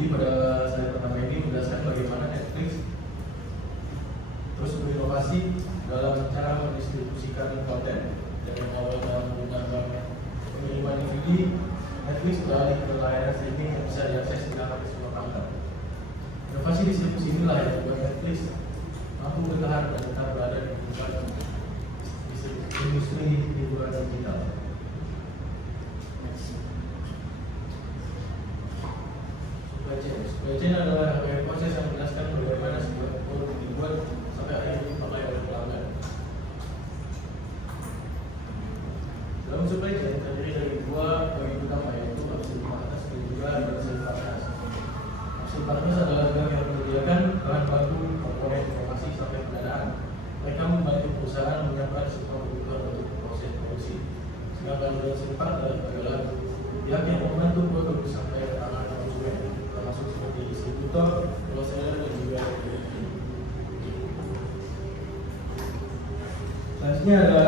Jadi pada slide pertama ini menjelaskan bagaimana Netflix terus berinovasi dalam cara mendistribusikan konten. Dari awal dalam menggunakan pengiriman DVD, Netflix beralih ke layanan streaming yang bisa diakses di hampir semua perangkat. Inovasi distribusi inilah yang membuat Netflix mampu bertahan dan tetap berada di puncak industri hiburan digital. Supply chain adalah proses yang menjelaskan bagaimana sebuah produk dibuat sampai akhirnya dipakai oleh pelanggan. Dalam supply chain terdiri dari dua poin utama, yaitu upstream partners dan juga downstream partners. Upstream partners adalah bank yang menyediakan bahan baku, komponen, informasi sampai pendanaan. Mereka membantu perusahaan menyiapkan semua kebutuhan untuk proses produksi. Sedangkan downstream partner adalah pihak yang membantu produk sampai ke tangan konsumen, termasuk seperti distributor, wholesaler, dan juga distributor. Selanjutnya ada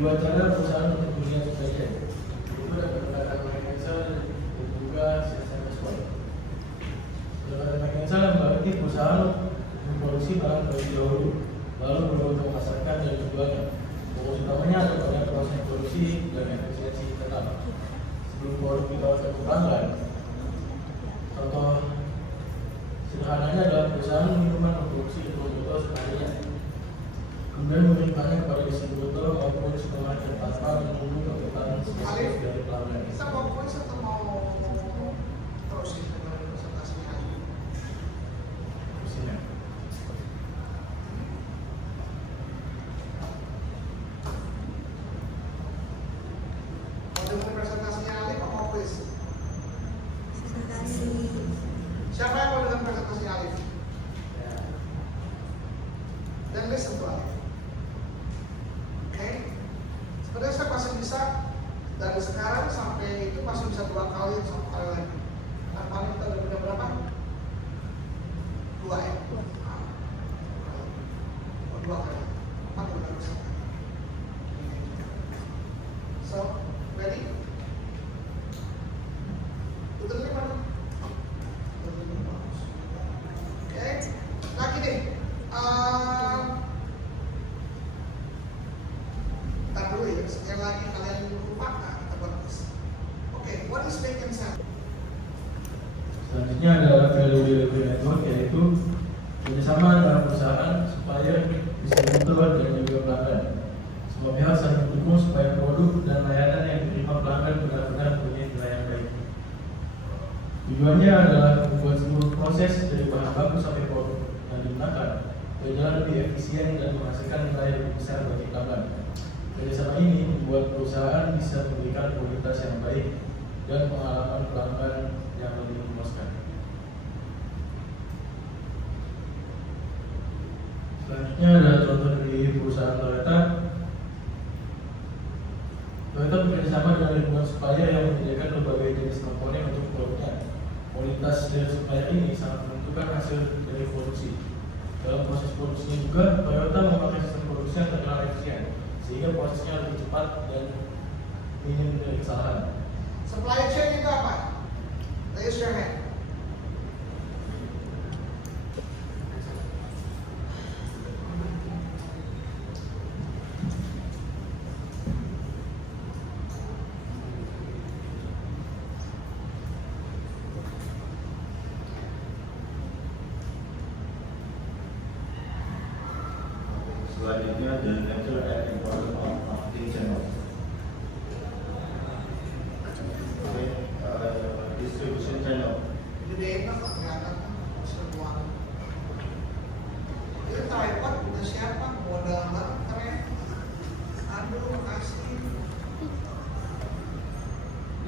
dua cara perusahaan untuk dunia supply chain. Itu ada menggunakan mekanisme dan juga sistem ekspor. Menggunakan mekanisme berarti perusahaan memproduksi barang terlebih dahulu, lalu baru memasarkan dan menjualnya. Fokus utamanya ada pada proses produksi dan efisiensi tetap. Sebelum produk ditawarkan ke pelanggan, contoh sederhananya adalah perusahaan minuman memproduksi botol seadanya, kemudian mengirimkannya kepada distributor maupun supermarket tanpa menunggu kebutuhan spesifik dari pelanggan. Kita mau voice atau mau terusin dengan presentasinya? Terusin ya. Mau dengar presentasinya Ali atau mau voice? Siapa yang mau dengar presentasinya Alif? Dan listen to Alif. Oke? Sebenarnya saya masih bisa dari sekarang sampai itu masih bisa 2 kali atau 1 kali lagi. Nah, paling kita udah berapa? 2 ya? 2 kali. 4 udah bisa. So, ready? Udah lima dulu. Oke, nah gini, ntar dulu ya, sekali lagi kalian lupa, nah kita buat this. Oke, what is make and sell? Selanjutnya adalah value delivery network, yaitu kerjasama antara perusahaan, supplier, distributor, dan juga pelanggan. Semua pihak saling mendukung supaya produk dan layanan yang diterima pelanggan benar-benar punya nilai yang baik. Tujuannya adalah membuat seluruh proses dari bahan baku sampai produk yang digunakan berjalan lebih efisien dan menghasilkan nilai yang lebih besar bagi pelanggan. Kerjasama ini membuat perusahaan bisa memberikan kualitas yang baik dan pengalaman pelanggan yang lebih memuaskan. Selanjutnya ada contoh dari perusahaan Toyota. Toyota bekerjasama dengan lingkungan supplier yang menyediakan berbagai jenis komponen untuk produknya. Kualitas dari supplier ini sangat menentukan hasil dari produksi. Dalam proses produksinya juga, Toyota memakai sistem produksi yang terkenal efisien, sehingga prosesnya lebih cepat dan minim dari kesalahan. Supply chain itu apa? Raise your hand. Selanjutnya the nature and importance of marketing channel. Distribution channel. Gedein kan kelihatan semua. Itu tripod udah siapa? Modal banget keren. Aduh, makasih.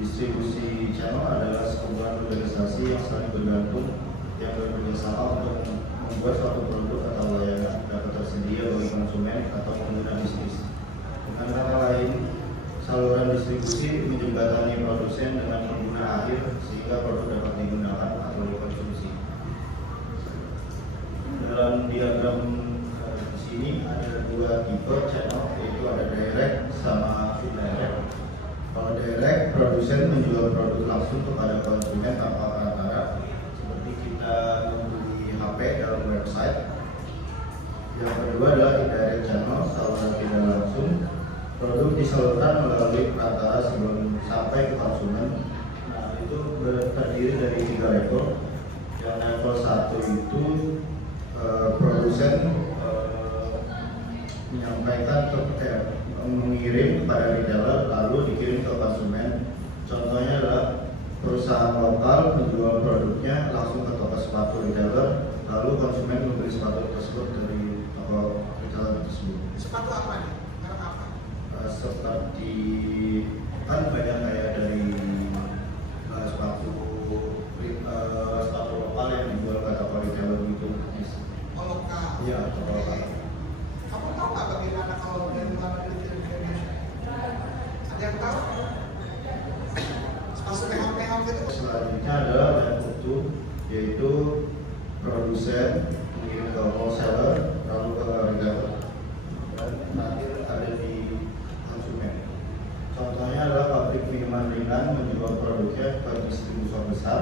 Distribusi channel adalah sekumpulan organisasi yang saling bergantung yang bekerjasama untuk membuat suatu produk atau layanan dapat tersedia bagi konsumen atau pengguna bisnis. Dengan kata lain, saluran distribusi menjembatani produsen dengan pengguna akhir sehingga produk dapat digunakan atau dikonsumsi. Dalam diagram di sini ada 2 tipe channel, yaitu ada direct sama indirect. Kalau direct, produsen menjual produk langsung kepada konsumen tanpa perantara, seperti kita membeli HP dalam website. Yang kedua adalah indirect channel, saluran tidak langsung. Produk disalurkan melalui perantara sebelum sampai ke konsumen. Nah, itu terdiri dari 3 level. Yang level 1 itu produsen menyampaikan mengirim kepada retailer lalu dikirim ke konsumen. Contohnya adalah perusahaan lokal menjual produknya langsung ke toko sepatu retailer, lalu konsumen membeli sepatu tersebut dari toko retailer tersebut. Sepatu apa nih? Merek apa? Seperti kan banyak kayak dari sepatu lokal yang dijual ke toko retailer gitu. Oh, lokal. Iya, toko lokal. Kamu tahu nggak bagaimana kalau dari luar negeri kirim ke Indonesia? Ada yang tahu? Masuk PH-PH gitu? Selanjutnya adalah level 2, yaitu produsen mengirim ke wholesaler lalu ke retailer, dan terakhir ada di konsumen. Contohnya adalah pabrik minuman ringan menjual produknya ke distributor besar,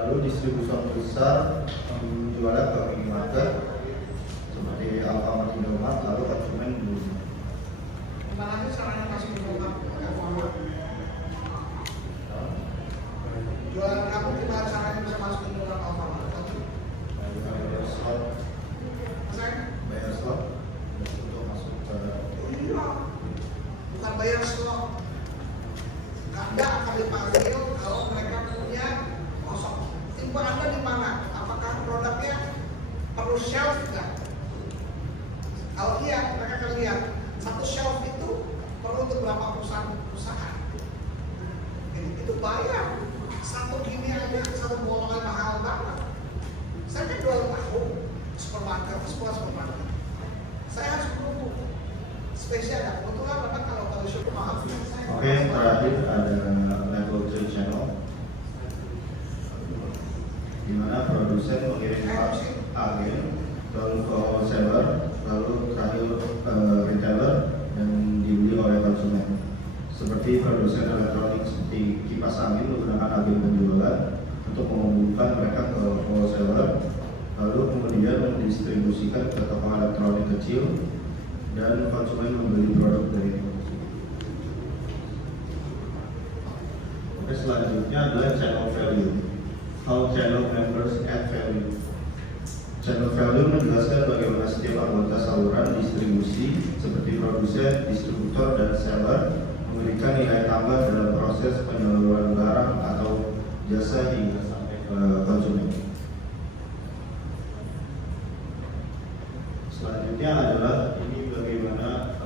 lalu distributor besar menjualnya ke minimarket seperti Alfamart, Indomaret, lalu konsumen membeli. Gimana sih caranya masuk ke dalam forward? Jualan kamu gimana caranya bisa masuk ke dalam Alfamart? Bayar slot, Saya? bayar slot untuk masuk ke. Iya. Bukan bayar slot. Anda akan dipanggil kalau mereka punya kosong. Tipe Anda di mana? Apakah produknya perlu shelf nggak? Kalau iya, mereka akan lihat satu shelf itu perlu untuk berapa perusahaan. Jadi itu bayar. Satu gini aja, satu bolongan mahal banget. Saya kan 2 tahun supermarket, supermarket. Saya harus menunggu. Spesial ya, kebetulan memang kalau shop mahal. Oke, terakhir ada level 3 channel, di mana produsen mengirim agen, lalu ke wholesaler, lalu terakhir retailer dan dibeli oleh konsumen. Seperti produsen elektronik seperti kipas angin menggunakan agen penjualan untuk menghubungkan mereka ke wholesaler, lalu kemudian mendistribusikan ke toko elektronik kecil dan konsumen membeli produk dari itu. Oke, selanjutnya adalah channel value. How channel members add value. Channel value menjelaskan bagaimana setiap anggota saluran distribusi seperti produsen, distributor, dan seller memberikan nilai tambah dalam proses penyaluran barang atau jasa hingga sampai ke konsumen. Selanjutnya adalah ini bagaimana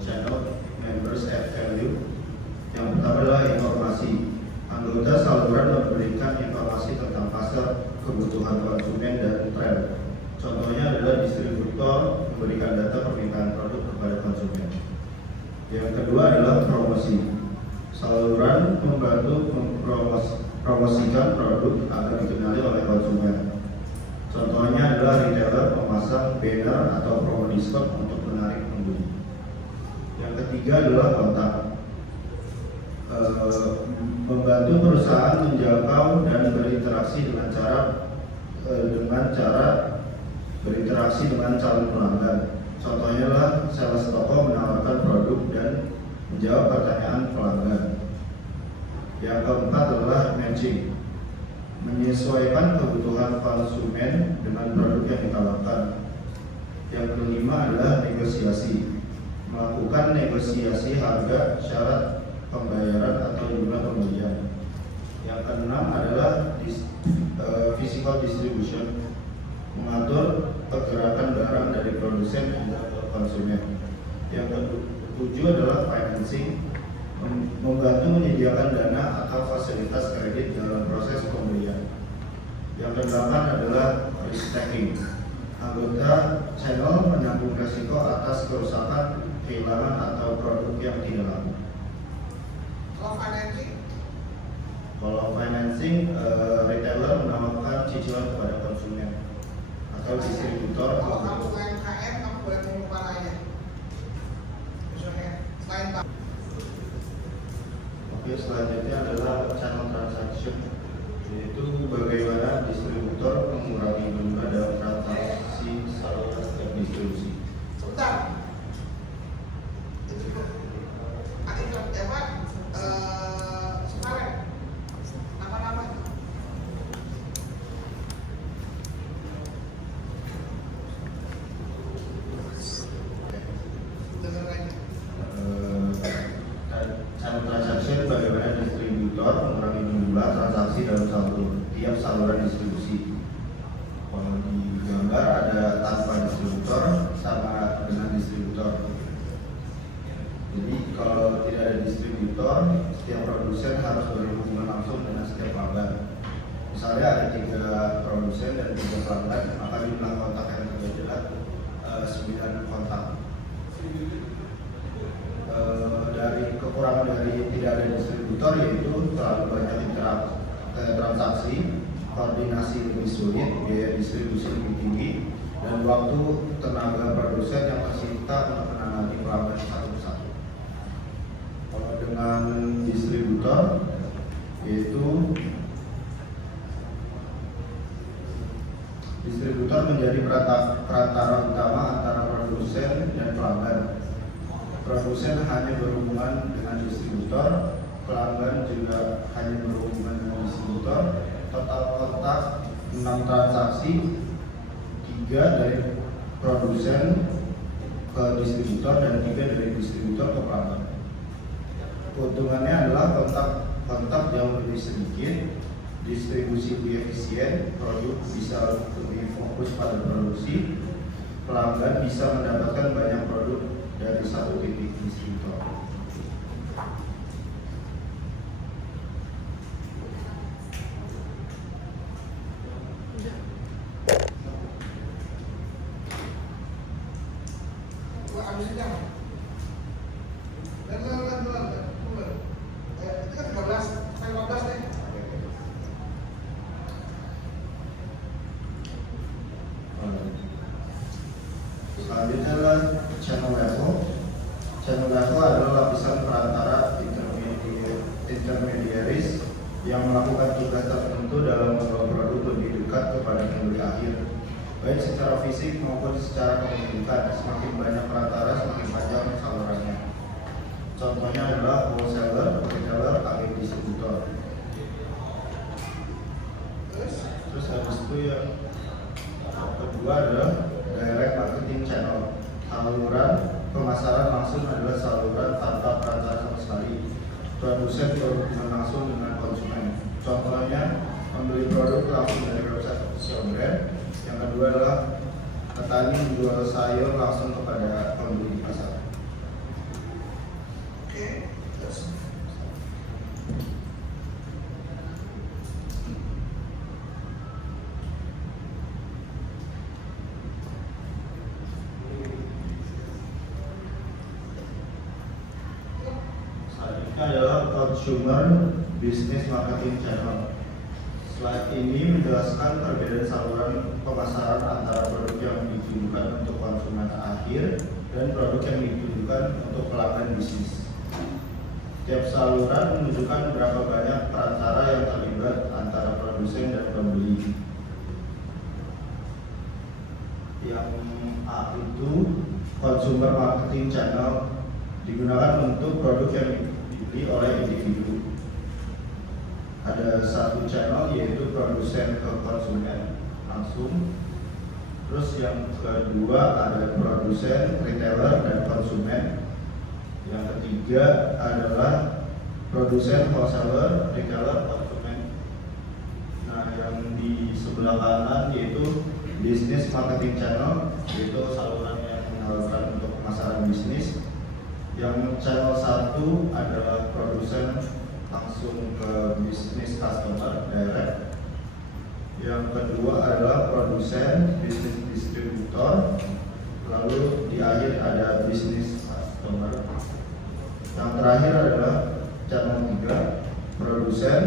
channel members add value. Yang pertama adalah informasi. Anggota saluran memberikan informasi tentang pasar, kebutuhan konsumen, dan tren. Contohnya adalah distributor memberikan data permintaan produk kepada konsumen. Yang kedua adalah promosi. Saluran membantu mempromosikan produk agar dikenali oleh konsumen. Contohnya adalah retailer memasang banner atau promo diskon untuk menarik pembeli. Yang ketiga adalah kontak. Membantu perusahaan menjangkau dan berinteraksi dengan cara berinteraksi dengan calon pelanggan. Contohnya adalah sales toko menawarkan produk dan menjawab pertanyaan pelanggan. Yang keempat adalah matching, menyesuaikan kebutuhan konsumen dengan produk yang ditawarkan. Yang kelima adalah negosiasi, melakukan negosiasi harga, syarat pembayaran atau jumlah pembelian. Yang keenam adalah physical distribution, mengatur pergerakan barang dari produsen hingga ke konsumen. Yang ketujuh adalah financing, membantu menyediakan dana atau fasilitas kredit dalam proses pembelian. Yang kedelapan adalah risk taking, anggota channel menanggung resiko atas kerusakan, kehilangan atau produk yang tidak laku. Kalau financing, retailer menawarkan cicilan kepada konsumen atau distributor. Kalau kamu UMKM, kamu boleh mengubah aja. Selain Pak. Oke, selanjutnya adalah channel transaction. yaitu bagaimana distributor mengurangi jumlah dalam transaksi saluran setiap distribusi. Sebentar. Itu sekarang nama-nama dengar lagi. Channel transaction bagaimana distributor mengurangi jumlah transaksi dalam tiap saluran distribusi. Kalau di gambar ada tanpa distributor sama dengan distributor. Jadi kalau tidak ada distributor, setiap produsen harus berhubungan langsung dengan setiap pelanggan. Misalnya ada 3 produsen dan 3 pelanggan, maka jumlah kontak yang terjadi adalah 9 kontak. Dari kekurangan dari tidak ada distributor yaitu terlalu banyak transaksi, koordinasi lebih sulit, biaya distribusi lebih tinggi, dan waktu tenaga produsen yang tersita untuk menangani pelanggan satu persatu. Kalau dengan distributor yaitu distributor menjadi perantara utama antara produsen dan pelanggan. Produsen hanya berhubungan dengan distributor, pelanggan juga hanya berhubungan dengan distributor. Total kontak 6 transaksi, 3 dari produsen ke distributor dan 3 dari distributor ke pelanggan. Keuntungannya adalah kontak jauh lebih sedikit, distribusi lebih efisien, produk bisa lebih fokus pada produksi, pelanggan bisa mendapatkan banyak produk dari satu titik distributor. Selanjutnya adalah channel level. Channel level adalah lapisan perantara intermediaries yang melakukan tugas tertentu dalam membawa produk lebih dekat kepada pembeli akhir, baik secara fisik maupun secara kepemilikan. Semakin banyak perantara, semakin panjang salurannya. Contohnya adalah wholesaler, retailer, agen distributor. Terus habis itu yang kedua adalah direct marketing channel. Saluran pemasaran langsung adalah saluran tanpa perantara sama sekali. Produsen berhubungan langsung dengan konsumen. Contohnya membeli produk langsung dari website official brand. Yang kedua adalah petani menjual sayur langsung kepada pembeli di pasar. Oke, terus Selanjutnya adalah consumer business marketing channel. Slide ini menjelaskan perbedaan saluran pemasaran antara produk yang ditujukan untuk konsumen akhir dan produk yang ditujukan untuk pelanggan bisnis. Setiap saluran menunjukkan berapa banyak perantara yang terlibat antara produsen dan pembeli. Yang A itu consumer marketing channel, digunakan untuk produk yang dibeli oleh individu. Ada satu channel yaitu produsen ke konsumen langsung. Terus yang kedua ada produsen, retailer, dan konsumen. Yang ketiga adalah produsen, wholesaler, retailer, konsumen. Nah, yang di sebelah kanan yaitu business marketing channel, yaitu saluran yang menyalurkan untuk pemasaran bisnis. Yang channel 1 adalah produsen langsung ke bisnis customer direct. Yang kedua adalah produsen, bisnis distributor, lalu di akhir ada bisnis customer. Yang terakhir adalah channel 3, produsen,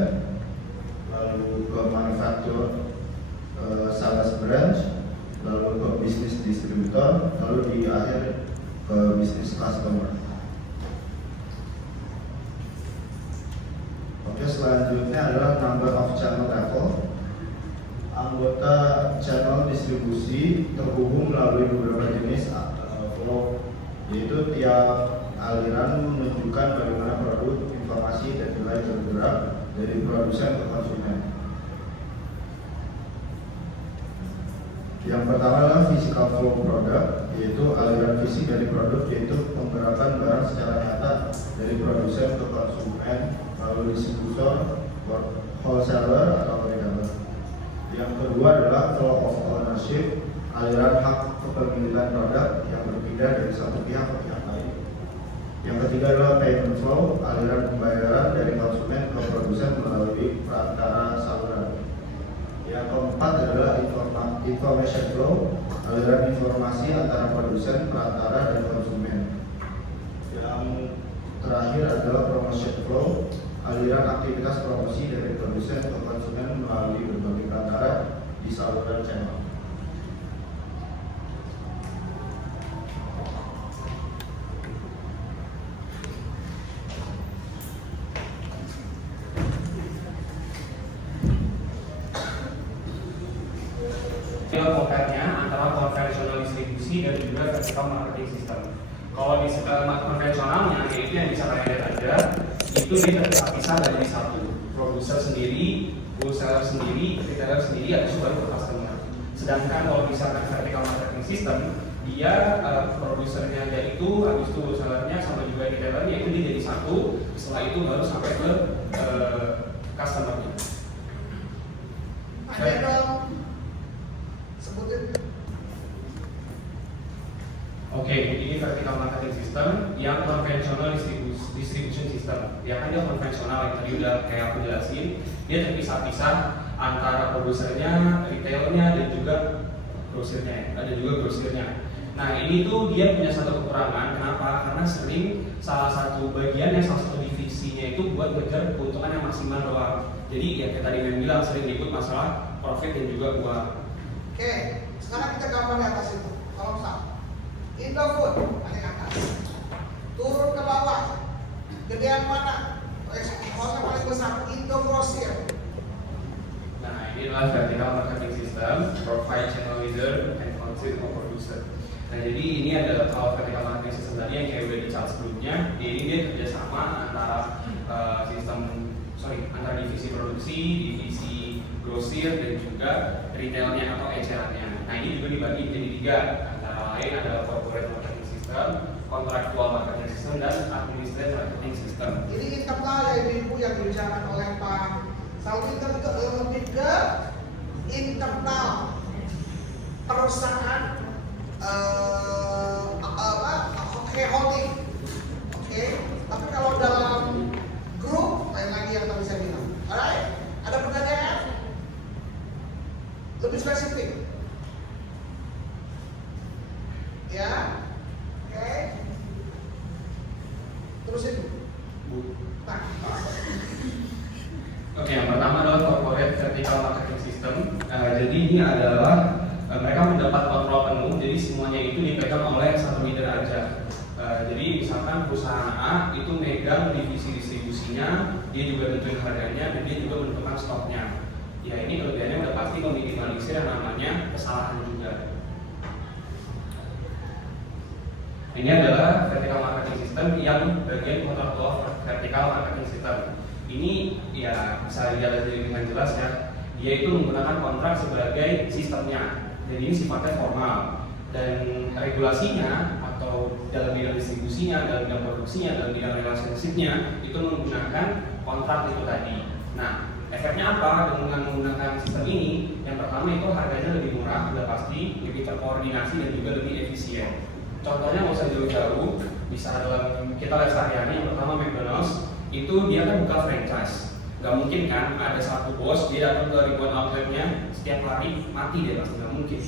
lalu ke manufacturer, sales branch, lalu ke bisnis distributor, lalu di akhir ke bisnis customer. Oke, selanjutnya adalah number of channel level. Anggota channel distribusi terhubung melalui beberapa jenis flow, yaitu tiap aliran menunjukkan bagaimana produk, informasi, dan nilai bergerak dari produsen ke konsumen. Yang pertama adalah physical flow product, yaitu aliran fisik dari produk, yaitu menggerakkan barang secara nyata dari produsen ke konsumen melalui distributor, wholesaler, atau retailer. Yang kedua adalah flow of ownership, aliran hak kepemilikan produk yang berpindah dari satu pihak ke pihak lain. Yang ketiga adalah payment flow, aliran pembayaran dari konsumen ke produsen melalui perantara saluran. Yang keempat adalah information flow, aliran informasi antara produsen, perantara, dan konsumen. Yang terakhir adalah promotion flow, aliran aktivitas promosi dari produsen ke konsumen melalui berbagai perantara di saluran channel. Compare-nya antara konvensional distribusi dan juga vertical marketing system. Kalau di konvensionalnya, yaitu yang bisa kalian lihat aja, itu dia terpisah dari satu produser sendiri, wholesaler sendiri, retailer sendiri, habis itu baru ke customer. Sedangkan kalau misalkan vertical marketing system, dia produsernya yaitu, habis itu wholesalernya sama juga retailernya itu dia jadi satu. Setelah itu baru sampai ke customernya. Ada dong, sebutin. Oke, ini vertical marketing system yang konvensional distribution system. Ya kan dia konvensional yang tadi udah kayak aku jelasin, dia terpisah-pisah antara produsernya, retailnya, dan juga grosirnya. Ada juga grosirnya. Nah ini tuh dia punya satu kekurangan. Kenapa? Karena sering salah satu bagiannya, salah satu divisinya itu buat ngejar keuntungan yang maksimal doang. Jadi ya kayak tadi yang bilang sering ikut masalah profit dan juga uang. Oke, sekarang kita gambar di atas itu. Kalau misal Indofood paling atas, turun ke bawah, gedean mana? Orang paling besar Indogrosir. Nah ini adalah vertical marketing system, provide channel leader and content of producer. Nah jadi ini adalah kalau vertical marketing system tadi yang kayak udah dicat sebelumnya. Jadi dia kerjasama antara antara divisi produksi, divisi grosir, dan juga retailnya atau ecerannya. Nah ini juga dibagi menjadi tiga. Antara lain adalah corporate marketing system, contractual marketing system, dan administrative marketing system. Ini internal ya ibu yang dibicarakan oleh Pak Salwinter itu lebih ke internal perusahaan holding. Oke. Tapi kalau dalam grup lain lagi yang tadi saya bilang. Alright? Ada pertanyaan? Lebih spesifik. Ya. Oke. Terusin. Nah. Oke, yang pertama adalah corporate vertical marketing system. Jadi ini adalah mereka mendapat kontrol penuh. Jadi semuanya itu dipegang oleh satu leader aja. Jadi misalkan perusahaan A itu megang divisi distribusinya, dia juga tentuin harganya, dan dia juga menentukan stoknya. Ya ini kelebihannya udah pasti meminimalisir yang namanya kesalahan juga. Ini adalah vertical marketing system yang bagian kontraktual vertical marketing system. Ini ya bisa dilihat dengan jelas ya. Dia itu menggunakan kontrak sebagai sistemnya. Jadi ini sifatnya formal dan regulasinya atau dalam bidang distribusinya, dalam bidang produksinya, dalam bidang relationship-nya itu menggunakan kontrak itu tadi. Nah, efeknya apa dengan menggunakan sistem ini? Yang pertama itu harganya lebih murah, sudah pasti, lebih terkoordinasi dan juga lebih efisien. Contohnya nggak usah jauh-jauh, bisa dalam kita lihat sehari-hari. Yang pertama McDonald's itu dia kan buka franchise. Gak mungkin kan ada satu bos dia datang ke ribuan outletnya setiap hari mati dia pasti, gak mungkin.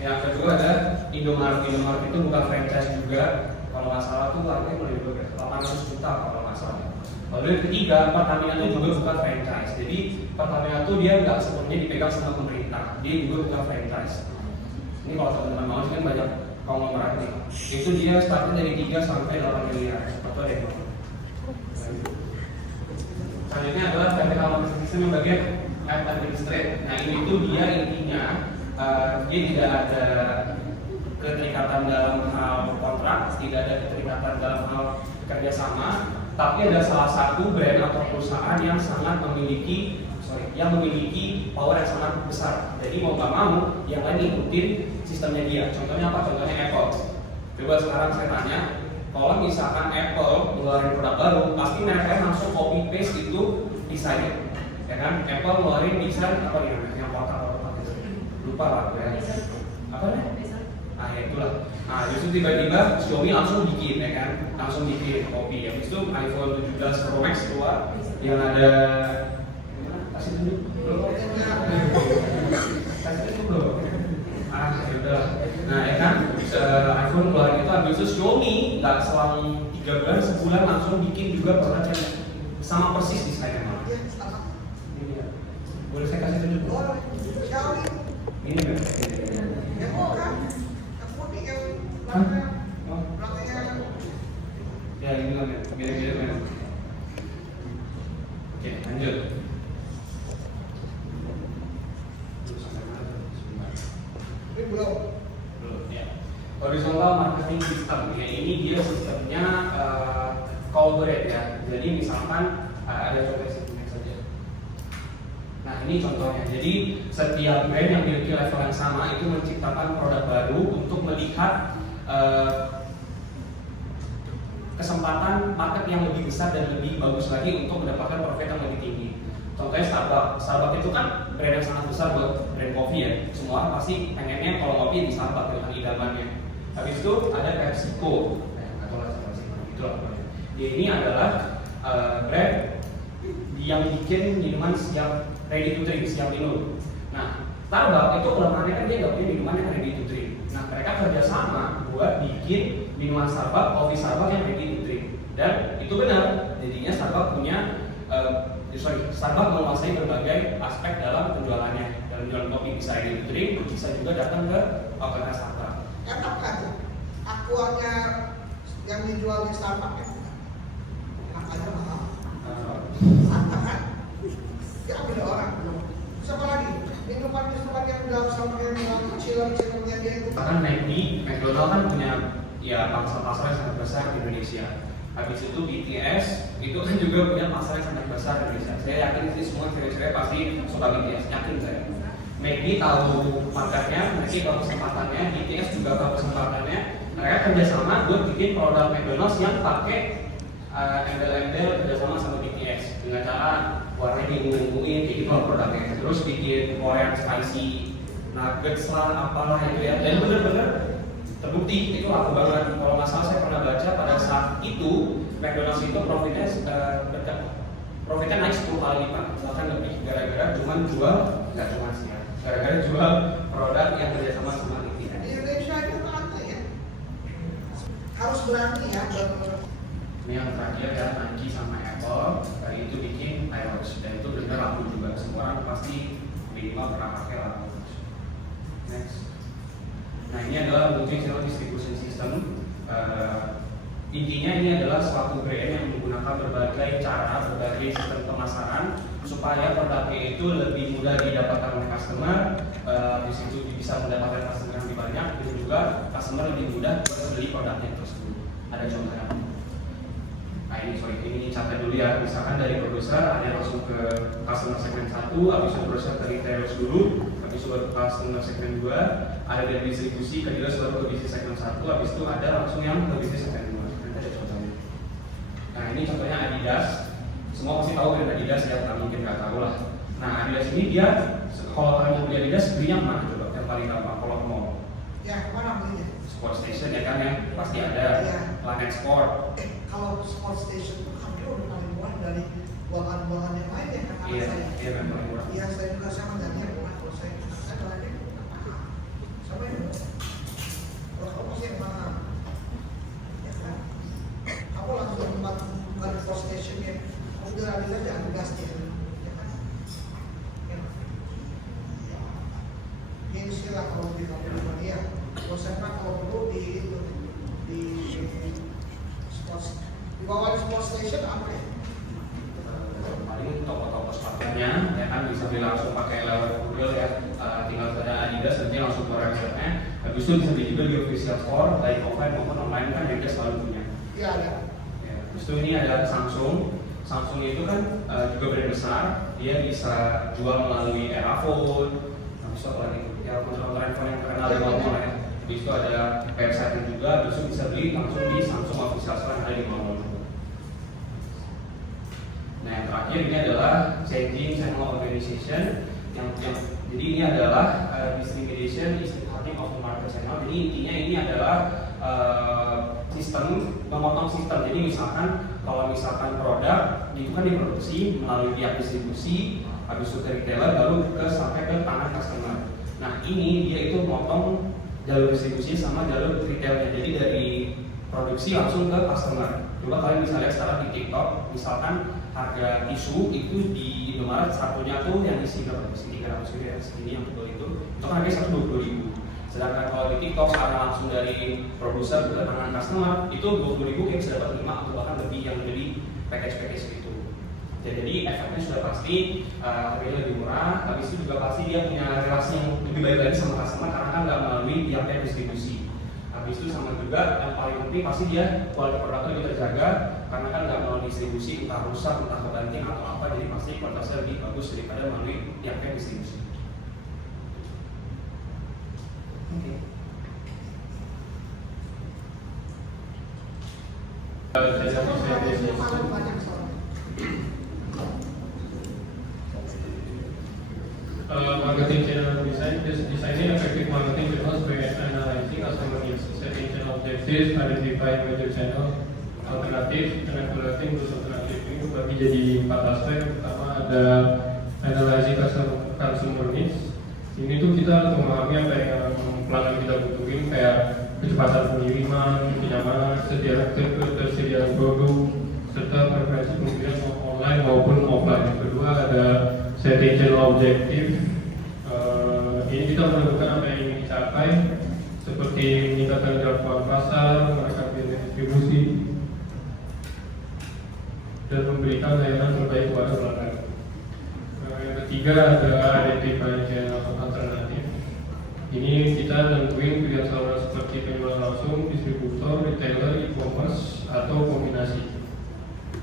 Yang kedua ada Indomaret itu buka franchise juga, kalau nggak salah tuh harganya mulai 800 juta kalau nggak salah. Lalu yang ketiga Pertamina itu juga buka franchise. Jadi Pertamina itu dia nggak sepenuhnya dipegang sama pemerintah, dia juga buka franchise. Ini kalau teman-teman mau kan banyak konglomerat nih. Itu dia startnya dari 3 sampai 8 miliar atau ada yang Selanjutnya adalah vertical marketing system yang bagian administrate. Nah ini tuh dia intinya dia tidak ada keterikatan dalam hal kontrak, tidak ada keterikatan dalam hal kerjasama, tapi ada salah satu brand atau perusahaan yang sangat memiliki power yang sangat besar. Jadi mau nggak mau yang lain ikutin sistemnya dia. Contohnya apa? Contohnya Apple. Coba sekarang saya tanya, kalau misalkan Apple ngeluarin produk baru, pasti mereka langsung copy paste itu desainnya, ya kan? Apple ngeluarin desain apa nih namanya? Yang kotak-kotak itu, lupa lah ya. Apa nih? Ah ya itulah. Nah justru tiba-tiba Xiaomi langsung bikin, ya kan? Langsung bikin copy. Habis itu iPhone 17 Pro Max keluar yang ada kasih tunjuk belum? Kasih tunjuk belum? Ah ya udah. Nah ya kan iPhone keluar itu, habis itu Xiaomi nggak selang 3 bulan, sebulan langsung bikin juga produk yang sama persis desainnya malah. Ini ya. Boleh saya kasih tunjuk? Xiaomi. Ini kan? Ya bukan. Yang putih yang belakangnya. Ya ini kan, mirip-mirip kan. Oke lanjut. Ini belum. Ya. Horizontal marketing system, ya ini dia sistemnya collaborate ya. Jadi misalkan ada contoh sistemnya saja. Nah ini contohnya. Jadi setiap brand yang memiliki level yang sama itu menciptakan produk baru untuk melihat kesempatan market yang lebih besar dan lebih bagus lagi untuk mendapatkan profit yang lebih tinggi. Contohnya Starbucks. Starbucks itu kan brand yang sangat besar buat brand kopi ya. Semua orang pasti pengennya kalau kopi di Starbucks dengan idamannya. Habis itu ada PepsiCo. Itulah. Dia ini adalah brand yang bikin minuman siap ready to drink, siap minum. Nah, Starbucks itu kelemahannya kan dia nggak punya minuman yang ready to drink. Nah, mereka kerjasama buat bikin minuman Starbucks, kopi Starbucks yang ready to drink. Dan itu benar. Jadinya Starbucks punya Starbucks menguasai berbagai aspek dalam penjualannya. Dalam jualan kopi bisa ready to drink, bisa juga datang ke outlet Starbucks. Enak kan? Aquanya yang dijual di Starbucks ya? Enak aja mahal. Enak kan? Ya beda orang. Siapa lagi? Minuman yang dalam sama yang chiller-chillernya dia itu. Bahkan McDonald kan punya ya pasar yang sangat besar di Indonesia. Habis itu BTS itu kan juga punya pasar yang sangat besar di Indonesia. Saya yakin sih semua cewek-cewek pasti suka BTS, yakin saya. McD tahu marketnya, McD tahu kesempatannya, BTS juga tahu kesempatannya. Mereka kerjasama buat bikin produk McDonald's yang pakai embel-embel kerjasama sama BTS dengan cara warnanya diungu-unguin kayak gitu produknya. Terus bikin Korean spicy nuggets lah, apalah itu ya. Dan bener-bener terbukti itu laku banget. Kalau nggak salah saya pernah baca pada saat itu McDonald's itu profitnya naik 10 kali lipat, bahkan lebih gara-gara gara-gara jual produk yang kerjasama sama BTS. Di Indonesia itu apa ya? Harus berani ya. Ini yang terakhir ya Nike sama Apple dari itu bikin iWatch dan itu benar laku juga, semua orang pasti minimal pernah pakai lah. Next. Nah ini adalah multi-channel distribution system. Intinya ini adalah suatu brand yang menggunakan berbagai cara, berbagai sistem pemasaran supaya produknya itu lebih mudah didapatkan oleh customer. Di situ bisa mendapatkan customer yang lebih banyak, dan juga customer lebih mudah beli produknya tersebut. Ada contohnya. Nah ini catat dulu ya. Misalkan dari produser ada langsung ke customer segmen 1, habis itu produser ke retailers dulu, habis itu baru ke customer segmen 2, ada dari distribusi ke dealers baru ke bisnis segmen 1, habis itu ada langsung yang ke bisnis segmen 2. Nah ini contohnya Adidas, semua pasti tahu brand Adidas ya, nggak mungkin nggak tahu lah. Nah Adidas ini dia, kalau kalian mau beli Adidas, belinya mana coba? Yang paling gampang kalau ke mall. Ya mana belinya? Sport Station ya kan ya, pasti ada. Ya. Planet Sport. Kalau Sport Station itu harga udah paling murah dari buangan-buangan yang lain ya kan? Iya, iya kan paling murah. Iya saya juga sama gantinya murah kalau saya lagi sama itu. Kalau kamu pasti yang mana? Ya kan? Kamu langsung tempat bukan Sport Station ya, kamu udah ada aja Adidas ya kan? Ini istilah kalau di kampung ya. Kalau saya kalau perlu di Sport di bawah Sport Station apa ya? ini toko-toko sepatunya, ya kan bisa beli langsung pakai lewat Google ya, tinggal ada Adidas nanti langsung ke website-nya. Habis itu bisa beli juga di official store, baik offline maupun online kan Adidas selalu punya. Iya ada. Ya, habis itu ini ada Samsung. Samsung itu kan juga brand besar, dia bisa jual melalui Erafone, habis itu apa lagi? Ya kontrol handphone yang terkenal di mall-mall ya. Habis itu ada website juga, habis itu bisa beli langsung di Samsung official store yang ada di mall-mall. Nah yang terakhir ini adalah changing channel organization jadi ini adalah discrimination is the cutting of the market channel. Jadi intinya ini adalah sistem memotong sistem. Jadi misalkan kalau misalkan produk itu kan diproduksi melalui pihak distribusi, habis itu ke retailer baru sampai ke tangan customer. Nah ini dia itu memotong jalur distribusi sama jalur retailnya. Jadi dari produksi langsung ke customer. Coba kalian bisa lihat sekarang di TikTok, misalkan harga tisu itu di Indomaret satunya tuh yang isi berapa? Isi 300 ribu ya, segini yang betul itu kan harganya 120.000. Sedangkan kalau di TikTok sekarang langsung dari produser ke tangan customer itu 20.000 kayak bisa dapat 5 atau bahkan lebih yang jadi package itu. Jadi efeknya sudah pasti harganya lebih murah, tapi itu juga pasti dia punya relasi yang lebih baik lagi sama customer karena kan nggak melalui pihak distribusi. Habis itu sama juga yang paling penting pasti dia kualitas produknya juga terjaga karena kan nggak melalui distribusi, entah rusak, entah kebanting atau apa, jadi pasti kualitasnya lebih bagus daripada melalui pihak distribusi. Oke. Banyak soalnya. Marketing channel design, designing effective marketing channels by analyzing customer needs, setting channel objectives, identifying major channel alternatif, and evaluating those alternative. Ini bagi jadi 4 aspek. Pertama ada analyzing consumer needs. Ini tuh kita memahami apa yang pelanggan kita butuhin, kayak kecepatan pengiriman, kenyamanan, ketersediaan produk, serta preferensi pembelian online maupun offline. Yang kedua ada setting channel objektif. Ini kita menentukan apa yang ingin dicapai, seperti meningkatkan jangkauan pasar, menekan biaya distribusi, dan memberikan layanan terbaik kepada pelanggan. Yang ketiga ada identifying channel alternatif. Ini kita tentuin pilihan saluran seperti penjualan langsung, distributor, retailer, e-commerce, atau kombinasi.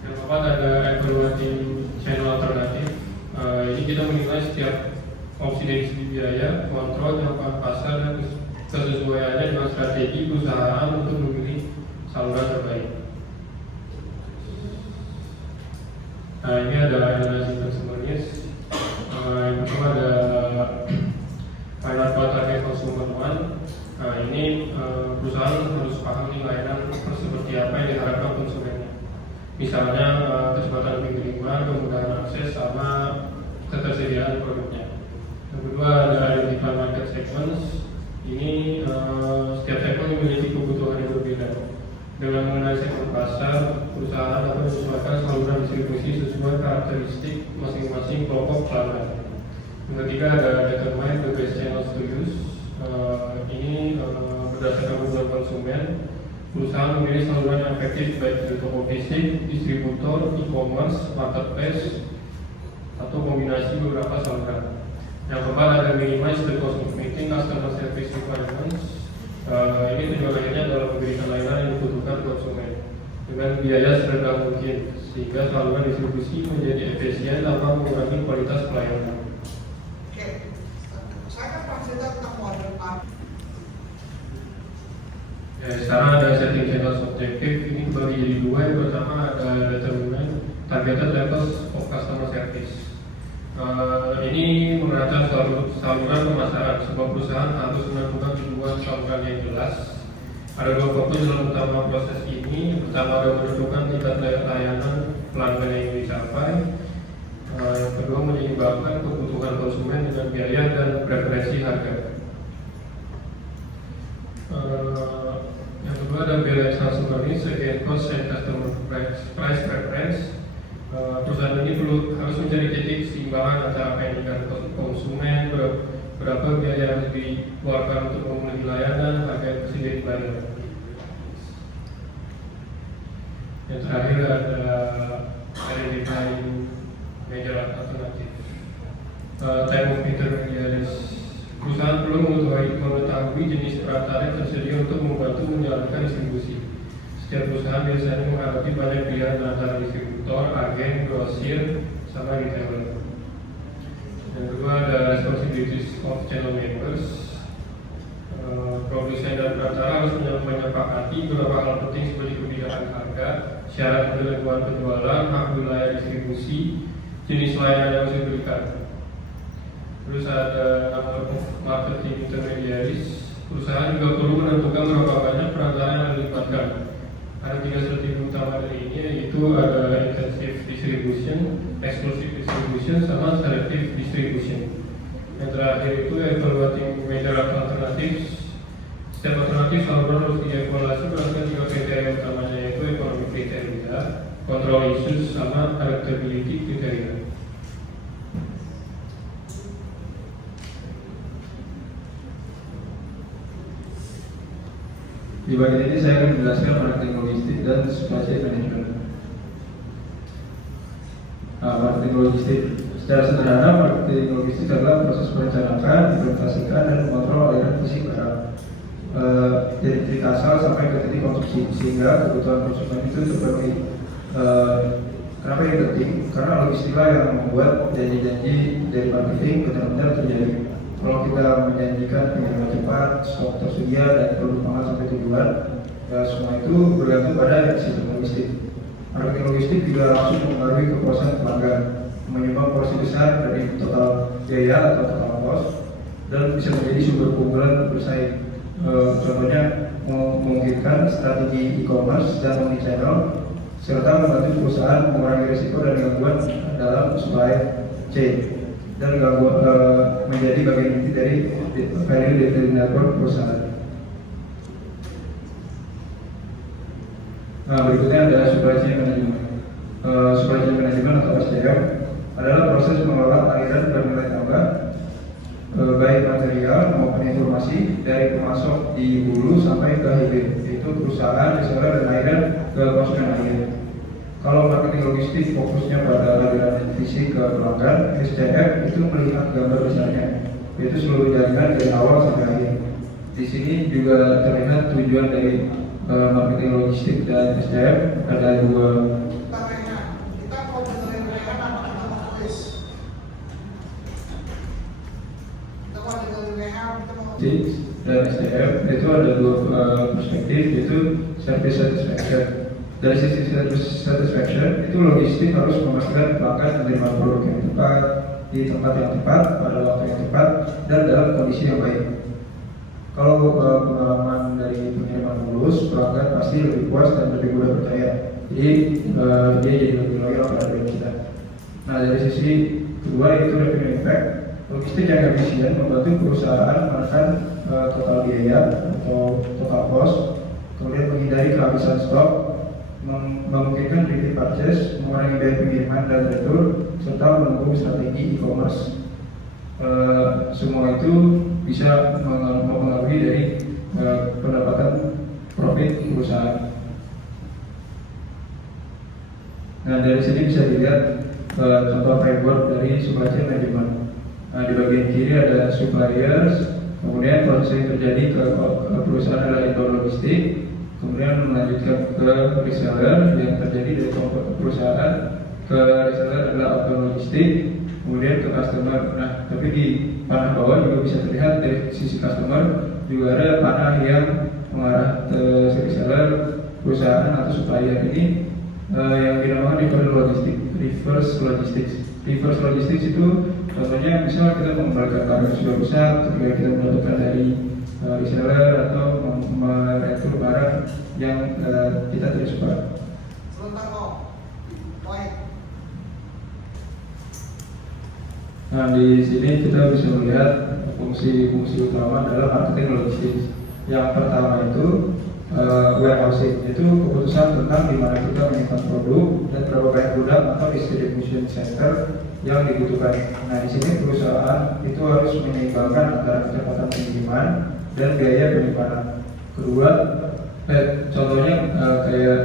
Yang keempat ada evaluating channel alternatif. Ini kita menilai setiap opsi dari segi biaya, kontrol, jangkauan pasar, dan kesesuaiannya dengan strategi perusahaan untuk memilih saluran terbaik. Nah ini adalah analisis consumer needs. Yang pertama ada final target consumer one. Nah ini perusahaan harus paham nih layanan seperti apa yang diharapkan konsumennya. Misalnya kecepatan pengiriman, kemudahan akses, sama ketersediaan produknya. Yang kedua ada identify market segments. Ini setiap segmen memiliki kebutuhan yang berbeda. Dengan mengenai segmen pasar, perusahaan dapat menyesuaikan saluran distribusi sesuai karakteristik masing-masing kelompok pelanggan. Yang ketiga ada determine the best channels to use. Ini berdasarkan kebutuhan konsumen, perusahaan memilih saluran yang efektif baik di toko fisik, distributor, e-commerce, marketplace, atau kombinasi beberapa saluran. Yang keempat ada minimize the cost of meeting customer service requirements. Ini tujuan akhirnya adalah memberikan layanan yang dibutuhkan konsumen dengan biaya serendah mungkin sehingga saluran distribusi menjadi efisien tanpa mengurangi kualitas pelayanan. Oke, saya kan pernah cerita tentang model Pak. Ya, sekarang ada setting channels objektif. Ini dibagi jadi 2. Yang pertama ada determine targeted levels of customer service. Ini mengatur saluran pemasaran. Sebuah perusahaan harus menentukan tujuan saluran yang jelas. Ada 2 fokus dalam utama proses ini. Pertama ada menentukan tingkat layanan pelanggan yang dicapai. Yang kedua menyeimbangkan kebutuhan konsumen dengan biaya dan preferensi harga. Yang kedua ada balance customer needs against cost and customer price preference. Perusahaan ini harus mencari titik keseimbangan antara apa yang dikatakan konsumen, berapa biaya yang harus dikeluarkan untuk memenuhi layanan, harga yang tersedia dibayar. Yang terakhir ada identifying major alternatif. Type of intermediaries. Perusahaan perlu mengetahui jenis perantara yang tersedia untuk membantu menjalankan distribusi. Setiap perusahaan biasanya menghadapi banyak pilihan antara distributor, agen, grosir, sama retailer. Yang kedua ada responsibilities of channel members. Produsen dan perantara harus menyepakati beberapa hal penting seperti kebijakan harga, syarat penentuan penjualan, hak wilayah distribusi, jenis layanan yang harus diberikan. Terus ada number of marketing intermediaries. Perusahaan juga perlu menentukan berapa banyak perantara yang dilibatkan. Ada 3 strategi utama dari ini, yaitu ada intensive distribution, exclusive distribution, sama selective distribution. Yang terakhir itu evaluating major alternatives. Setiap alternatif selalu harus dievaluasi berdasarkan 3 kriteria utamanya, yaitu economic kriteria, control issues, sama adaptability kriteria. Di bagian ini saya akan menjelaskan marketing logistik dan supply chain management. Marketing logistik secara sederhana, marketing logistik adalah proses merencanakan, implementasikan, dan mengontrol aliran fisik barang dari titik asal sampai ke titik konsumsi sehingga kebutuhan konsumen itu terpenuhi. Kenapa ini penting? Karena logistiklah yang membuat janji-janji dari marketing benar-benar terjadi. Kalau kita menjanjikan pengiriman cepat, stok tersedia, dan produk mahal sampai tujuan, ya semua itu bergantung pada sistem logistik. Marketing logistik juga langsung mempengaruhi kepuasan pelanggan, menyumbang porsi besar dari total biaya atau total cost, dan bisa menjadi sumber keunggulan bersaing. Contohnya memungkinkan strategi e-commerce dan omnichannel, serta membantu perusahaan mengurangi risiko dan gangguan dalam supply chain, dan menjadi bagian inti dari value delivery network perusahaan. Nah, berikutnya ada supply chain management. Supply chain management atau SCM adalah proses mengelola aliran bernilai tambah baik material maupun informasi dari pemasok di hulu sampai ke hilir, yaitu perusahaan, reseller, dan akhirnya ke konsumen akhir. Kalau marketing logistik fokusnya pada aliran fisik ke pelanggan, SCM itu melihat gambar besarnya, yaitu seluruh jaringan dari awal sampai akhir. Di sini juga terlihat tujuan dari marketing logistik dan SCM. Ada 2. Kita mau dengerin Rehan apa kita mau tulis? Kita mau dengerin Rehan, kita mau Dan SCM itu ada 2 perspektif, yaitu service satisfaction. Dari sisi service satisfaction itu logistik harus memastikan pelanggan menerima produk yang tepat di tempat yang tepat pada waktu yang tepat dan dalam kondisi yang baik. Kalau pengalaman dari pengiriman mulus, pelanggan pasti lebih puas dan lebih mudah percaya. Jadi dia jadi lebih loyal pada brand kita. Nah, dari sisi kedua yaitu revenue impact. Logistik yang efisien membantu perusahaan menekan total biaya atau total cost, kemudian menghindari kehabisan stok, memungkinkan repeat purchase, mengurangi biaya pengiriman dan retur, serta mendukung strategi e-commerce. Semua itu bisa mempengaruhi dari pendapatan profit perusahaan. Nah, dari sini bisa dilihat contoh framework dari supply chain management. Di bagian kiri ada suppliers, kemudian proses yang terjadi ke perusahaan adalah inbound logistik, kemudian melanjutkan ke reseller yang terjadi dari perusahaan ke reseller adalah outbound logistik, kemudian ke customer. Nah, tapi di panah bawah juga bisa terlihat dari sisi customer juga ada panah yang mengarah ke reseller, perusahaan atau supplier. Ini yang dinamakan reverse logistics. Reverse logistics itu contohnya misal kita mengembalikan barang yang sudah rusak ketika kita mendapatkan dari reseller atau meretur barang yang kita tidak suka. sebentar kok. Baik. Nah, di sini kita bisa melihat fungsi-fungsi utama dalam marketing logistik. Yang pertama itu warehousing, itu keputusan tentang di mana kita menyimpan produk dan berapa banyak gudang atau distribution center yang dibutuhkan. Nah, di sini perusahaan itu harus menyeimbangkan antara kecepatan pengiriman dan biaya penyimpanan. Kedua, contohnya kayak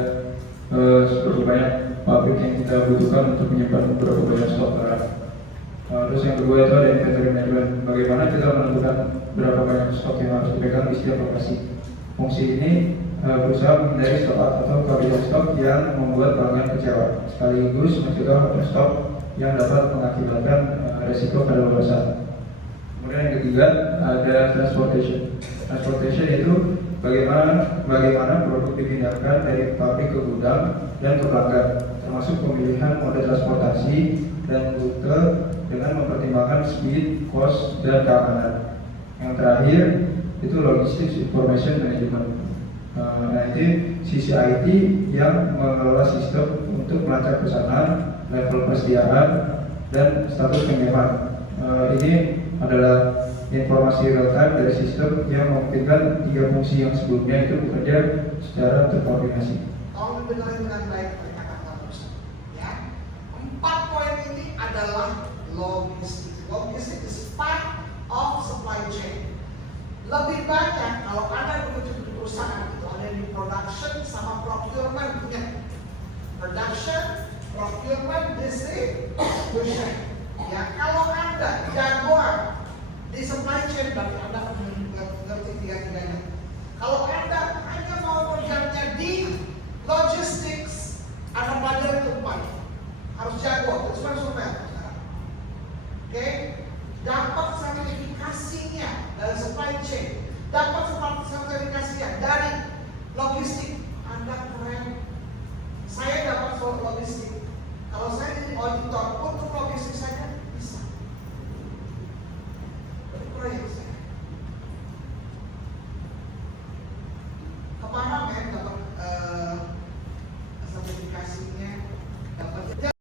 seperti banyak pabrik yang kita butuhkan untuk menyimpan beberapa banyak stok barang. Terus yang kedua itu ada inventory management. Bagaimana kita menentukan berapa banyak stok yang harus dipegang di setiap lokasi. Fungsi ini berusaha menghindari stok atau kelebihan stok yang membuat pelanggan kecewa, sekaligus mencegah overstock yang dapat mengakibatkan resiko kadaluarsa. Kemudian yang ketiga ada transportation. Transportation itu bagaimana produk dipindahkan dari pabrik ke gudang dan ke pelanggan, termasuk pemilihan mode transportasi dan rute dengan mempertimbangkan speed, cost, dan keamanan. Yang terakhir itu logistics information management. Nah, itu sisi IT yang mengelola sistem untuk melacak pesanan, level persediaan, dan status pengiriman. Ini adalah informasi real time dari sistem yang memungkinkan 3 fungsi yang sebelumnya itu bekerja secara terkoordinasi. Tolong didengarkan dengan baik perkataan tersebut. Ya, 4 poin ini adalah logistik. Logistik is part of supply chain. Lebih banyak kalau Anda bekerja di perusahaan itu ada di production sama procurement punya. Production, procurement, distribution. Ya, kalau Anda jagoan di supply chain berarti Anda mengerti tiga-tiganya. Kalau Anda hanya mau kerjanya di logistics, Anda pelajari tempat harus jago, itu cuma survei. Oke, dapat sertifikasinya dari supply chain, dapat sertifikasinya dari logistik, Anda keren. Saya dapat soal logistik. Kalau saya jadi auditor untuk logistik